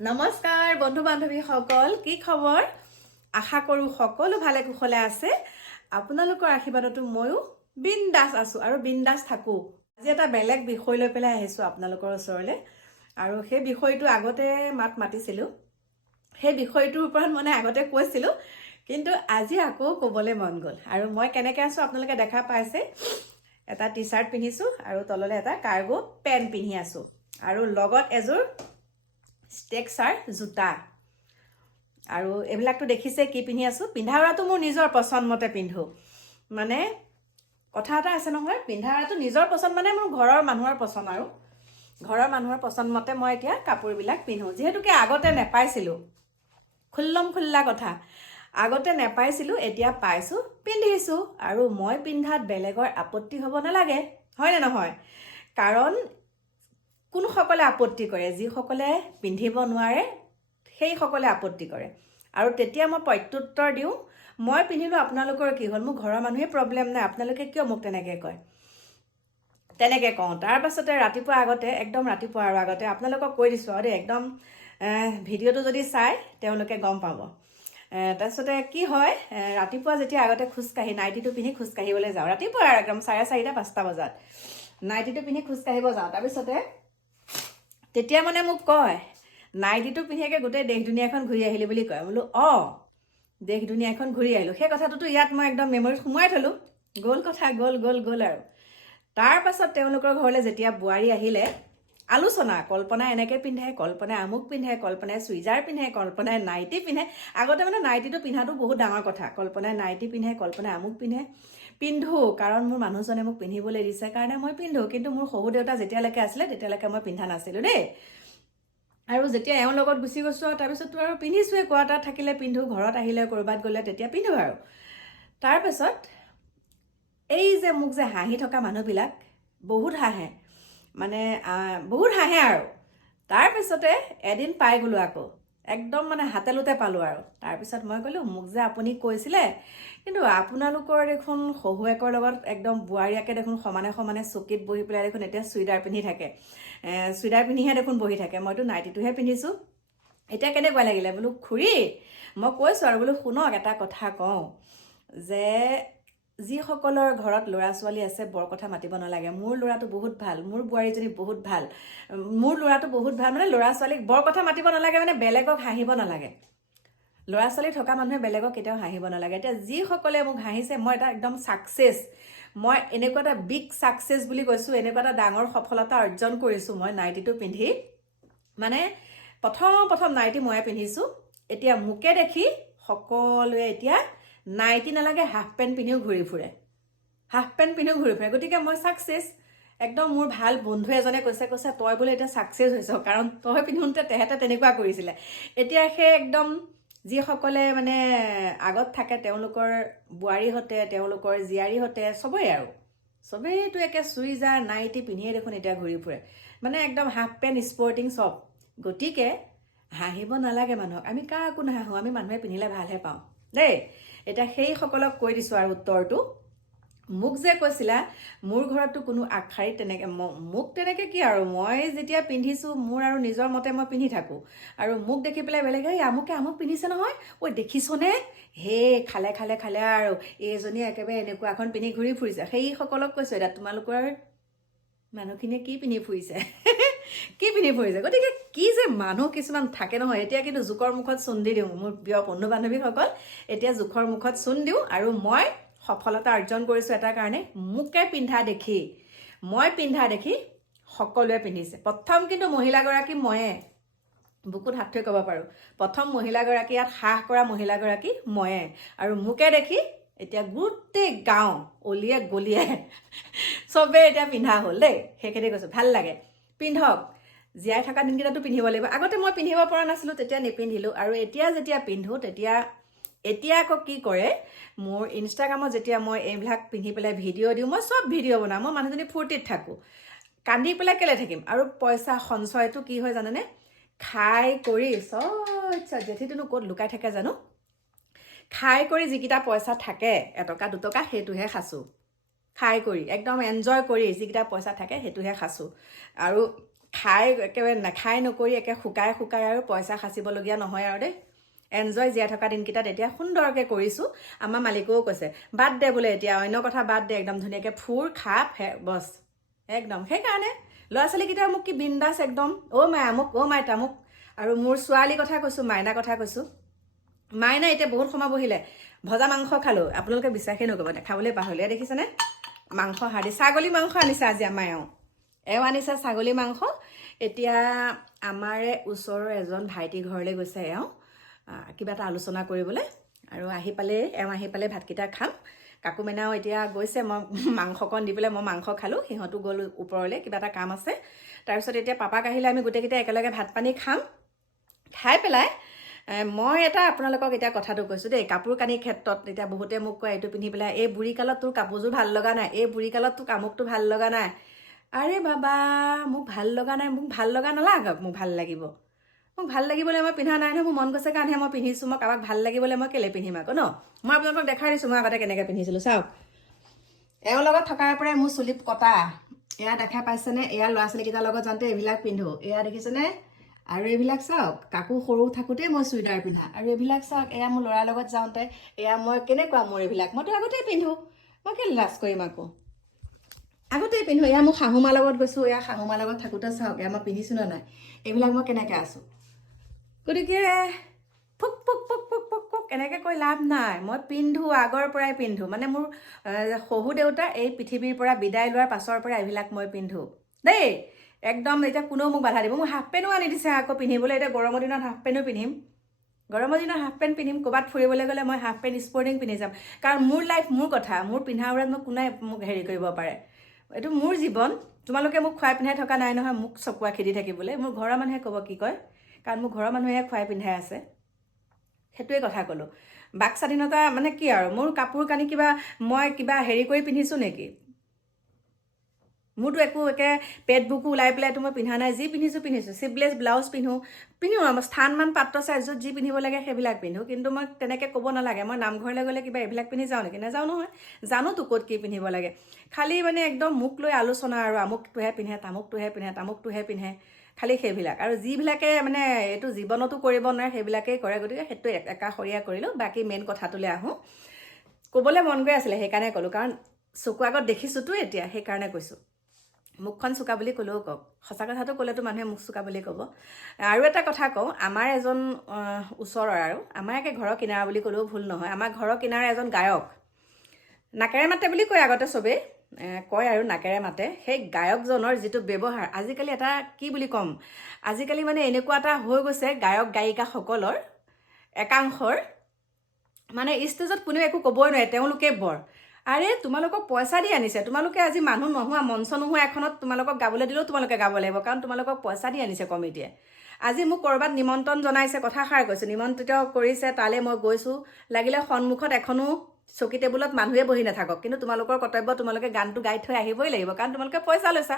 নমস্কাৰ বন্ধু বান্ধৱীসকল কি খবৰ? আশা কৰোঁ সকলো ভালে কুশলে আছে। আপোনালোকৰ আশীৰ্বাদতো ময়ো বিন্দাস আছোঁ আৰু বিন্দাস থাকোঁ। আজি এটা বেলেগ বিষয় লৈ পেলাই আহিছোঁ আপোনালোকৰ ওচৰলৈ। আৰু সেই বিষয়টো আগতে মাত মাতিছিলোঁ। সেই বিষয়টোৰ ওপৰত মানে আগতে কৈছিলোঁ। কিন্তু আজি আকৌ ক'বলৈ মন গ'ল। আৰু মই কেনেকৈ আছোঁ আপোনালোকে দেখা পাইছে। এটা টি চাৰ্ট পিন্ধিছোঁ আৰু তললৈ এটা কাৰ্গো পেণ্ট পিন্ধি আছোঁ। আৰু লগত এযোৰ ষ্টেকচাৰ জোতা। আৰু এইবিলাকতো দেখিছে কি পিন্ধি আছোঁ? পিন্ধা উৰাটো মোৰ নিজৰ পচন্দ মতে পিন্ধোঁ। মানে কথা এটা আছে নহয় পিন্ধা উৰাটো নিজৰ পচন্দ মানে মোৰ ঘৰৰ মানুহৰ পচন্দ আৰু। ঘৰৰ মানুহৰ পচন্দ মতে মই এতিয়া কাপোৰবিলাক পিন্ধোঁ। যিহেতুকে আগতে নেপাইছিলোঁ। খুল্লম খুল্লা কথা। আগতে নেপাইছিলোঁ এতিয়া পাইছোঁ পিন্ধিছোঁ। আৰু মই পিন্ধাত বেলেগৰ আপত্তি হ'ব নালাগে। হয়নে নহয়? কাৰণ কোনসকলে আপত্তি কৰে যিসকলে পিন্ধিব নোৱাৰে সেইসকলে আপত্তি কৰে। আৰু তেতিয়া মই প্ৰত্যুত্তৰ দিওঁ মই পিন্ধিলোঁ আপোনালোকৰ কি হ'ল? মোৰ ঘৰৰ মানুহে প্ৰব্লেম নাই আপোনালোকে কিয় মোক তেনেকৈ কয়? তেনেকৈ কওঁ। তাৰপাছতে ৰাতিপুৱা আগতে একদম ৰাতিপুৱা আৰু আগতে আপোনালোকক কৈ দিছোঁ আৰু দেই একদম ভিডিঅ'টো যদি চাই তেওঁলোকে গম পাব। তাৰপিছতে কি হয় ৰাতিপুৱা যেতিয়া আগতে খোজকাঢ়ি নাইটিটো পিন্ধি খোজকাঢ়িবলৈ যাওঁ ৰাতিপুৱা একদম চাৰে চাৰিটা পাঁচটা বজাত নাইটিটো পিন্ধি খোজকাঢ়িব যাওঁ। তাৰপিছতে তেতিয়া মানে মোক কয় নাইটিটো পিন্ধিয়াকৈ গোটেই দেশ দুনীয়াখন ঘূৰি আহিলি বুলি কয়। বোলো অঁ দেশ দুনীয়াখন ঘূৰি আহিলোঁ। সেই কথাটোতো ইয়াত মই একদম মেমৰিত সোমোৱাই থ'লোঁ। গ'ল কথা গ'ল গ'ল গ'ল আৰু। তাৰ পাছত তেওঁলোকৰ ঘৰলৈ যেতিয়া বোৱাৰী আহিলে আলোচনা কল্পনাই এনেকৈ পিন্ধে কল্পনাই আমুক পিন্ধে কল্পনাই চুইজাৰ পিন্ধে কল্পনাই নাইটি পিন্ধে। আগতে মানে নাইটিটো পিন্ধাটো বহুত ডাঙৰ কথা। কল্পনাই নাইটি পিন্ধে কল্পনাই আমুক পিন্ধে। পিন্ধোঁ কাৰণ মোৰ মানুহজনে মোক পিন্ধিবলৈ দিছে কাৰণে মই পিন্ধোঁ। কিন্তু মোৰ শহু দেউতা যেতিয়ালৈকে আছিলে তেতিয়ালৈকে মই পিন্ধা নাছিলোঁ দেই। আৰু যেতিয়া এওঁৰ লগত গুচি গৈছোঁ আৰু তাৰপিছততো আৰু পিন্ধিছোঁৱে কোৱাৰ্টাৰত থাকিলে পিন্ধোঁ ঘৰত আহিলে ক'ৰবাত গ'লে তেতিয়া পিন্ধোঁ আৰু। তাৰপাছত এই যে মোক যে হাঁহি থকা মানুহবিলাক বহুত হাঁহে মানে বহুত হাঁহে আৰু। তাৰপিছতে এদিন পাই গ'লোঁ আকৌ। একদম মানে হাতেলোতে পালোঁ আৰু। তাৰপিছত মই ক'লোঁ মোক যে আপুনি কৈছিলে কিন্তু আপোনালোকৰ দেখোন শহুৱেকৰ লগত একদম বোৱাৰীয়াকে দেখোন সমানে সমানে চকীত বহি পেলাই দেখোন এতিয়া চুইদাৰ পিন্ধি থাকে। চুইদাৰ পিন্ধিহে দেখোন বহি থাকে। মইতো নাইটিটোহে পিন্ধিছোঁ। এতিয়া কেনেকুৱা লাগিলে? বোলো খুৰী মই কৈছোঁ আৰু বোলো শুনক এটা কথা কওঁ যে যিসকলৰ ঘৰত ল'ৰা ছোৱালী আছে বৰ কথা মাতিব নালাগে। মোৰ ল'ৰাটো বহুত ভাল মোৰ বোৱাৰীজনী বহুত ভাল। মোৰ ল'ৰাটো বহুত ভাল মানে ল'ৰা ছোৱালীক বৰ কথা মাতিব নালাগে মানে বেলেগক হাঁহিব নালাগে। ল'ৰা ছোৱালী থকা মানুহে বেলেগক কেতিয়াও হাঁহিব নালাগে। এতিয়া যিসকলে মোক হাঁহিছে মই এটা একদম ছাকচেছ মই এনেকুৱা এটা বিগ ছাকচেছ বুলি কৈছোঁ এনেকুৱা এটা ডাঙৰ সফলতা অৰ্জন কৰিছোঁ মই নাইটিটো পিন্ধি। মানে প্ৰথম প্ৰথম নাইটি ময়ে পিন্ধিছোঁ। এতিয়া মোকে দেখি সকলোৱে এতিয়া নাইটি নালাগে হাফ পেণ্ট পিন্ধিও ঘূৰি ফুৰে। হাফ পেণ্ট পিন্ধিও ঘূৰি ফুৰে। গতিকে মই ছাকচেছ একদম মোৰ ভাল বন্ধু এজনে কৈছে কৈছে তই বোলে এতিয়া ছাকচেছ হৈছ কাৰণ তই পিন্ধোতে তেহেঁতে তেনেকুৱা কৰিছিলে। এতিয়া সেই একদম যিসকলে মানে আগত থাকে তেওঁলোকৰ বোৱাৰীহঁতে তেওঁলোকৰ জীয়াৰীহঁতে চবেই আৰু। চবেইতো একে চুইজাৰ নাইটি পিন্ধিয়ে দেখোন এতিয়া ঘূৰি ফুৰে। মানে একদম হাফ পেণ্ট স্পৰ্টিং চব। গতিকে হাঁহিব নালাগে মানুহক। আমি কাকো নাহাঁহো আমি মানুহে পিন্ধিলে ভালহে পাওঁ। দেই। এতিয়া সেইসকলক কৈ দিছোঁ আৰু উত্তৰটো। মোক যে কৈছিলা মোৰ ঘৰততো কোনো আগশাৰীত তেনেকৈ মোক তেনেকৈ কি আৰু? মই যেতিয়া পিন্ধিছোঁ মোৰ আৰু নিজৰ মতে মই পিন্ধি থাকোঁ। আৰু মোক দেখি পেলাই বেলেগে এই আমুকে আমুক পিন্ধিছে নহয়? ঐ দেখিছনে? হে খালে খালে খালে আৰু। এইজনীয়ে একেবাৰে এনেকুৱা এখন পিন্ধি ঘূৰি ফুৰিছে। সেইসকলক কৈছোঁ এতিয়া তোমালোকৰ মানুহখিনিয়ে কি পিন্ধি ফুৰিছে? কি পিন্ধি ফুৰিছে গতিকে কি যে মানুহ কিছুমান থাকে নহয় এতিয়া কিন্তু জোকৰ মুখত চূণ দি দিওঁ। মোৰ প্ৰিয় বন্ধু বান্ধৱীসকল এতিয়া জোখৰ মুখত চূণ দিওঁ আৰু মই সফলতা অৰ্জন কৰিছোঁ এটা কাৰণে। মোকে পিন্ধা দেখি মই পিন্ধা দেখি সকলোৱে পিন্ধিছে। প্ৰথম কিন্তু মহিলাগৰাকী ময়ে বুকুত হাত থৈ ক'ব পাৰোঁ। প্ৰথম মহিলাগৰাকী ইয়াত সাহ কৰা মহিলাগৰাকী ময়ে। আৰু মোকে দেখি এতিয়া গোটেই গাঁও অলিয়ে গলিয়ে চবেই এতিয়া পিন্ধা হ'ল দেই। সেইখিনি কৈছোঁ। ভাল লাগে। পিন্ধক। জীয়াই থকা দিনকেইটাতো পিন্ধিব লাগিব। আগতে মই পিন্ধিব পৰা নাছিলোঁ তেতিয়া নিপিন্ধিলোঁ। আৰু এতিয়া যেতিয়া পিন্ধোঁ তেতিয়া এতিয়া আকৌ কি কৰে মোৰ ইনষ্টাগ্ৰামত যেতিয়া মই এইবিলাক পিন্ধি পেলাই ভিডিঅ' দিওঁ মই চব ভিডিঅ' বনাওঁ। মই মানুহজনী ফূৰ্তিত থাকোঁ। কান্দি পেলাই কেলৈ থাকিম? আৰু পইচা সঞ্চয়টো কি হয় জানেনে? খাই কৰি চব জেঠিটোনো ক'ত লুকাই থাকে জানো? খাই কৰি যিকেইটা পইচা থাকে এটকা দুটকা সেইটোহে সাঁচোঁ। খাই কৰি একদম এনজয় কৰি যিকেইটা পইচা থাকে সেইটোহে সাঁচোঁ আৰু খাই একেবাৰে নাখাই নকৰি একে শুকাই শুকাই আৰু পইচা সাঁচিবলগীয়া নহয় আৰু দেই। এনজয় জীয়াই থকা দিনকেইটাত এতিয়া সুন্দৰকৈ কৰিছোঁ। আমাৰ মালিকেও কৈছে বাদ দে বোলে এতিয়া অন্য কথা বাদ দে একদম ধুনীয়াকৈ ফুৰ খা ফে বছ। একদম সেইকাৰণে ল'ৰা ছোৱালীকেইটা মোক কি বিন্দাছ একদম অ' মাই আমুক অ' মাই তামুক আৰু মোৰ ছোৱালীৰ কথা কৈছোঁ মাইনাৰ কথা কৈছোঁ। মাইনা এতিয়া বহুত সময় বহিলে ভজা মাংস খালোঁ আপোনালোকে বিশ্বাসেই নকৰিব খাবলৈ পাহৰিলে দেখিছেনে? মাংস হাৰ্ডি ছাগলী মাংস আনিছে আজি আমাৰ এওঁ। এওঁ আনিছে ছাগলী মাংস। এতিয়া আমাৰে ওচৰৰ এজন ভাইটি ঘৰলৈ গৈছে এওঁ। কিবা এটা আলোচনা কৰিবলৈ। আৰু আহি পালে এওঁ আহি পালে ভাতকেইটা খাম। কাকু মেনাও এতিয়া গৈছে মই মাংসকণ দি পেলাই মই মাংস খালোঁ। সিহঁতো গ'ল ওপৰলৈ কিবা এটা কাম আছে। তাৰপিছত এতিয়া পাপাক আহিলে আমি গোটেইকেইটা একেলগে ভাত পানী খাম। খাই পেলাই মই এটা আপোনালোকক এতিয়া কথাটো কৈছোঁ দেই কাপোৰ কানিৰ ক্ষেত্ৰত এতিয়া বহুতে মোক কয় এইটো পিন্ধি পেলাই এই বুঢ়ীকালত তোৰ কাপোৰযোৰ ভাল লগা নাই এই বুঢ়ীকালত তোৰ কামুকটো ভাল লগা নাই। আৰে বাবা মোক ভাল লগা নাই মোক ভাল লগা নালাগক মোক ভাল লাগিব। মোক ভাল লাগিবলৈ মই পিন্ধা নাই নহয় মোৰ মন গৈছে কাৰণেহে মই পিন্ধিছোঁ মই কাৰোবাক ভাল লাগিবলৈ মই কেলৈ পিন্ধিম আকৌ ন? মই আপোনালোকক দেখাই দিছোঁ মই আগতে কেনেকৈ পিন্ধিছিলোঁ চাওক। এওঁৰ লগত থকাৰ পৰাই মোৰ চুলি কটা। এয়া দেখা পাইছেনে? এয়া ল'ৰা ছোৱালীকেইটাৰ লগত যাওঁতে এইবিলাক পিন্ধো। এয়া দেখিছেনে? আৰু এইবিলাক চাওক কাকো সৰু থাকোঁতেই মই চুইদাৰ পিন্ধা। আৰু এইবিলাক চাওক এয়া মোৰ ল'ৰাৰ লগত যাওঁতে এয়া মই কেনেকুৱা মোৰ এইবিলাক? মইতো আগতেই পিন্ধো। মই কেলৈ লাজ কৰিম আকৌ? আগতেই পিন্ধো এয়া মোৰ শাহুমাৰ লগত গৈছোঁ এয়া শাহুমাৰ লগত থাকোঁতে চাওক এয়া মই পিন্ধিছোঁ নে নাই? এইবিলাক মই কেনেকৈ আছোঁ? গতিকে ফুক ফুক ফুক ফুক ফুক ফুক এনেকৈ কৈ লাভ নাই। মই পিন্ধো আগৰ পৰাই পিন্ধো। মানে মোৰ শহু দেউতা এই পৃথিৱীৰ পৰা বিদায় লোৱাৰ পাছৰ পৰা এইবিলাক মই পিন্ধো। দেই একদম এতিয়া কোনেও মোক বাধা দিব মোক হাফ পেণ্টো আনি দিছে আকৌ পিন্ধিবলৈ এতিয়া গৰমৰ দিনত হাফ পেণ্টো পিন্ধিম। গৰমৰ দিনত হাফ পেণ্ট পিন্ধিম ক'ৰবাত ফুৰিবলৈ গ'লে মই হাফ পেণ্ট স্পৰ্টিং পিন্ধি যাম। কাৰণ মোৰ লাইফ মোৰ কথা মোৰ পিন্ধা উৰাত মোক কোনে মোক হেৰি কৰিব পাৰে? এইটো মোৰ জীৱন তোমালোকে মোক খুৱাই পিন্ধাই থকা নাই নহয় মোক চকুৱা খেদি থাকিবলৈ। মোৰ ঘৰৰ মানুহে ক'ব কি কয়? কাৰণ মোৰ ঘৰৰ মানুহে খুৱাই পিন্ধাই আছে। সেইটোৱে কথা ক'লোঁ। বাক স্বাধীনতা মানে কি আৰু? মোৰ কাপোৰ কানি কিবা মই কিবা হেৰি কৰি পিন্ধিছোঁ নেকি? মোৰতো একো একে পেট বুকু ওলাই পেলাইতো মই পিন্ধা নাই যি পিন্ধিছোঁ পিন্ধিছোঁ শ্লিভলেছ ব্লাউজ পিন্ধো পিন্ধো আৰু স্থানমান পাত্ৰ চাইজত যি পিন্ধিব লাগে সেইবিলাক পিন্ধো কিন্তু মই তেনেকৈ ক'ব নালাগে মই নামঘৰলৈ গ'লে কিবা এইবিলাক পিন্ধি যাওঁ নেকি? নাযাওঁ নহয় জানোতো ক'ত কি পিন্ধিব লাগে। খালি মানে একদম মোক লৈ আলোচনা আৰু আমুকটোহে পিন্ধে তামুকটোহে পিন্ধে তামুকটোহে পিন্ধে খালি সেইবিলাক। আৰু যিবিলাকে মানে এইটো জীৱনতো কৰিব নোৱাৰে সেইবিলাকেই কৰে গতিকে সেইটো এক- একাষৰীয়া কৰিলোঁ বাকী মেইন কথাটোলৈ আহোঁ। ক'বলৈ মন গৈ আছিলে সেইকাৰণে ক'লোঁ কাৰণ চকু আগত দেখিছোঁতো এতিয়া সেইকাৰণে কৈছোঁ। মুখখন চোকা বুলি ক'লেও কওক। সঁচা কথাটো ক'লেতো মানুহে মুখ চোকা বুলি ক'ব। আৰু এটা কথা কওঁ আমাৰ এজন ওচৰৰ আৰু আমাৰ একে ঘৰৰ কিনাৰা বুলি ক'লেও ভুল নহয়। আমাৰ ঘৰৰ কিনাৰৰ এজন গায়ক। নাকেৰে মাতে বুলি কয় আগতে চবেই কয় আৰু নাকেৰে মাতে। সেই গায়কজনৰ যিটো ব্যৱহাৰ আজিকালি এটা কি বুলি ক'ম আজিকালি মানে এনেকুৱা এটা হৈ গৈছে গায়ক গায়িকাসকলৰ একাংশৰ। মানে ষ্টেজত কোনেও একো ক'বই নোৱাৰে তেওঁলোকে বৰ। আৰে তোমালোকক পইচা দি আনিছে। তোমালোকে আজি মানুহ নোহোৱা মঞ্চ নোহোৱা এখনত তোমালোকক গাবলৈ দিলেও তোমালোকে গাব লাগিব কাৰণ তোমালোকক পইচা দি আনিছে কমিটিয়ে। আজি মোক ক'ৰবাত নিমন্ত্ৰণ জনাইছে কথাষাৰ কৈছোঁ নিমন্ত্ৰিত কৰিছে তালৈ মই গৈছোঁ। লাগিলে সন্মুখত এখনো চকী টেবুলত মানুহে বহি নাথাকক কিন্তু তোমালোকৰ কৰ্তব্য তোমালোকে গানটো গাই থৈ আহিবই লাগিব কাৰণ তোমালোকে পইচা লৈছা।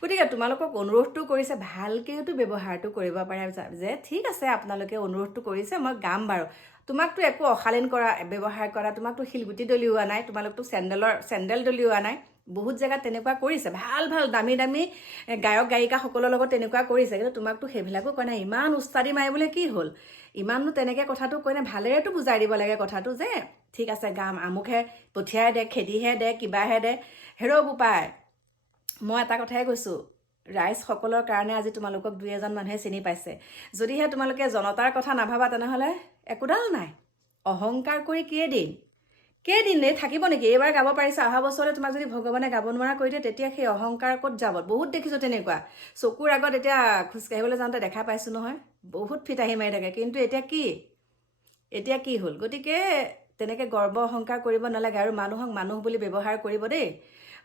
গতিকে তোমালোকক অনুৰোধটো কৰিছে ভালকৈতো ব্যৱহাৰটো কৰিব পাৰে যে ঠিক আছে আপোনালোকে অনুৰোধটো কৰিছে মই গাম বাৰু। তোমাকতো একো অশালীন কৰা ব্যৱহাৰ কৰা তোমাকতো শিলগুটি দলিওৱা নাই তোমালোকতো চেণ্ডেলৰ চেণ্ডেল দলিওৱা নাই। বহুত জেগাত তেনেকুৱা কৰিছে ভাল ভাল দামী দামী গায়ক গায়িকাসকলৰ লগত তেনেকুৱা কৰিছে। কিন্তু তোমাকতো সেইবিলাকো কৰা নাই ইমান উস্তাদি মাৰিবলৈ কি হ'ল? ইমাননো তেনেকৈ কথাটো কৈ নাই ভালেৰেতো বুজাই দিব লাগে কথাটো যে। ঠিক আছে গাম আমুকহে পঠিয়াই দে খেদিহে দে কিবাহে দে হেৰ' বোপাই। মই এটা কথাই কৈছোঁ ৰাইজসকলৰ কাৰণে আজি তোমালোকক দুই এজন মানুহে চিনি পাইছে। যদিহে তোমালোকে জনতাৰ কথা নাভাবা তেনেহ'লে একোডাল নাই। অহংকাৰ কৰি কেইদিন কেইদিন এই থাকিব নেকি? এইবাৰ গাব পাৰিছা। অহা বছৰলৈ তোমাক যদি ভগৱানে গাব নোৱাৰা কৰি দিয়ে তেতিয়া সেই অহংকাৰ ক'ত যাব? বহুত দেখিছোঁ তেনেকুৱা। চকুৰ আগত এতিয়া খোজকাঢ়িবলৈ যাওঁতে দেখা পাইছোঁ নহয়। বহুত ফিতাহী মাৰি থাকে। কিন্তু এতিয়া কি? এতিয়া কি হ'ল? গতিকে তেনেকৈ গৰ্ব অহংকাৰ কৰিব নালাগে। আৰু মানুহক মানুহ বুলি ব্যৱহাৰ কৰিব দেই।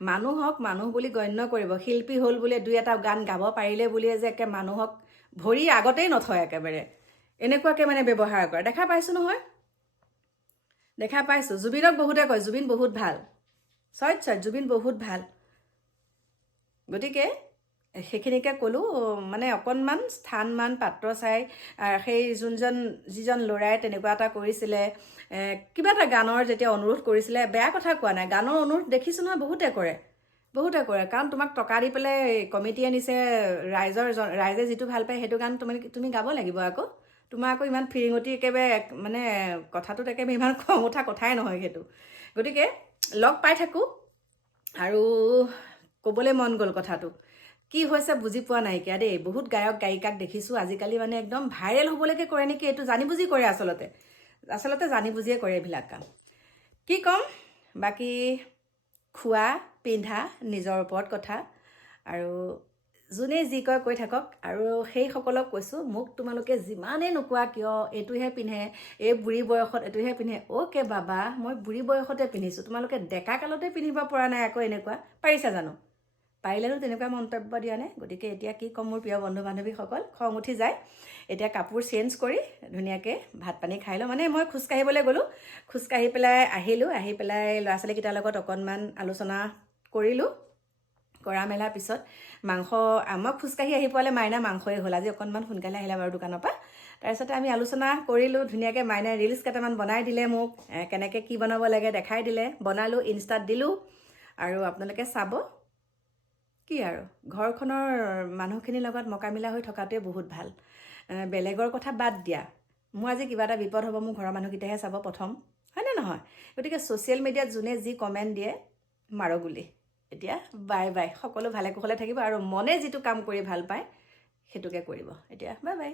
মানুহক মানুহ বুলি গণ্য কৰিব। শিল্পী হ'ল বুলিয়ে দুই এটা গান গাব পাৰিলে বুলিয়ে যে একে মানুহক ভৰি আগতেই নথয় একেবাৰে। এনেকুৱাকৈ মানে ব্যৱহাৰ কৰে। দেখা পাইছোঁ নহয়? দেখা পাইছোঁ। জুবিনক বহুতে কয় জুবিন বহুত ভাল। চইত চইত জুবিন বহুত ভাল। গতিকে সেইখিনিকে ক'লোঁ মানে অকণমান স্থান মান পাত্ৰ চাই সেই যোনজন যিজন ল'ৰাই তেনেকুৱা এটা কৰিছিলে কিবা এটা গানৰ যেতিয়া অনুৰোধ কৰিছিলে বেয়া কথা কোৱা নাই গানৰ অনুৰোধ দেখিছোঁ নহয় বহুতে কৰে বহুতে কৰে কাৰণ তোমাক টকা দি পেলাই কমিটিয়ে নিছে ৰাইজৰ ৰাইজে যিটো ভাল পায় সেইটো গান তুমি তুমি গাব লাগিব আকৌ তোমাৰ আকৌ ইমান ফিৰিঙতি একেবাৰে এক- মানে কথাটোত একেবাৰে ইমান খং উঠা কথাই নহয় সেইটো গতিকে লগ পাই থাকোঁ আৰু ক'বলৈ মন গ'ল কথাটো। কি হৈছে বুজি পোৱা নাইকিয়া দেই। বহুত গায়ক গায়িকাক দেখিছোঁ আজিকালি মানে একদম ভাইৰেল হ'বলৈকে কৰে নেকি এইটো জানি বুজি কৰে আচলতে। আচলতে জানি বুজিয়ে কৰে এইবিলাক কাম। কি ক'ম? বাকী খোৱা পিন্ধা নিজৰ ওপৰত কথা। আৰু যোনে যি কয় কৈ থাকক। আৰু সেইসকলক কৈছোঁ মোক তোমালোকে যিমানেই নোকোৱা কিয় এইটোহে পিন্ধে এই বুঢ়ী বয়সত এইটোহে পিন্ধে। অ'কে বাবা মই বুঢ়ী বয়সতে পিন্ধিছোঁ। তোমালোকে ডেকা কালতে পিন্ধিব পৰা নাই আকৌ এনেকুৱা। পাৰিছা জানো? পাৰিলেনো তেনেকুৱা মন্তব্য দিয়া নাই। গতিকে এতিয়া কি ক'ম মোৰ প্ৰিয় বন্ধু বান্ধৱীসকল খং উঠি যায়। এতিয়া কাপোৰ চেঞ্জ কৰি ধুনীয়াকৈ ভাত পানী খাই লওঁ। মানে মই খোজকাঢ়িবলৈ গ'লোঁ। খোজকাঢ়ি পেলাই আহিলোঁ। আহি পেলাই ল'ৰা ছোৱালীকেইটাৰ লগত অকণমান আলোচনা কৰিলোঁ। কৰা মেলাৰ পিছত মাংস মই খোজকাঢ়ি আহি পোৱালে মাইনা মাংসই হ'ল। আজি অকণমান সোনকালে আহিলে বাৰু দোকানৰ পৰা। তাৰপিছতে আমি আলোচনা কৰিলোঁ ধুনীয়াকৈ মাইনাই ৰিলচ কেইটামান বনাই দিলে মোক কেনেকৈ কি বনাব লাগে দেখাই দিলে। বনালোঁ ইনষ্টাত দিলোঁ। আৰু আপোনালোকে চাব কি আৰু? ঘৰখনৰ মানুহখিনিৰ লগত মকামিলা হৈ থকাটোৱে বহুত ভাল। বেলেগৰ কথা বাদ দিয়া। মোৰ আজি কিবা এটা বিপদ হ'ব মোৰ ঘৰৰ মানুহকেইটাহে চাব প্ৰথম। হয়নে নহয়? গতিকে ছ'চিয়েল মিডিয়াত যোনে যি কমেণ্ট দিয়ে মাৰো গুলি। এতিয়া বাই বাই। সকলো ভালে কুশলে থাকিব আৰু মনে যিটো কাম কৰি ভাল পায় সেইটোকে কৰিব। এতিয়া বাই বাই।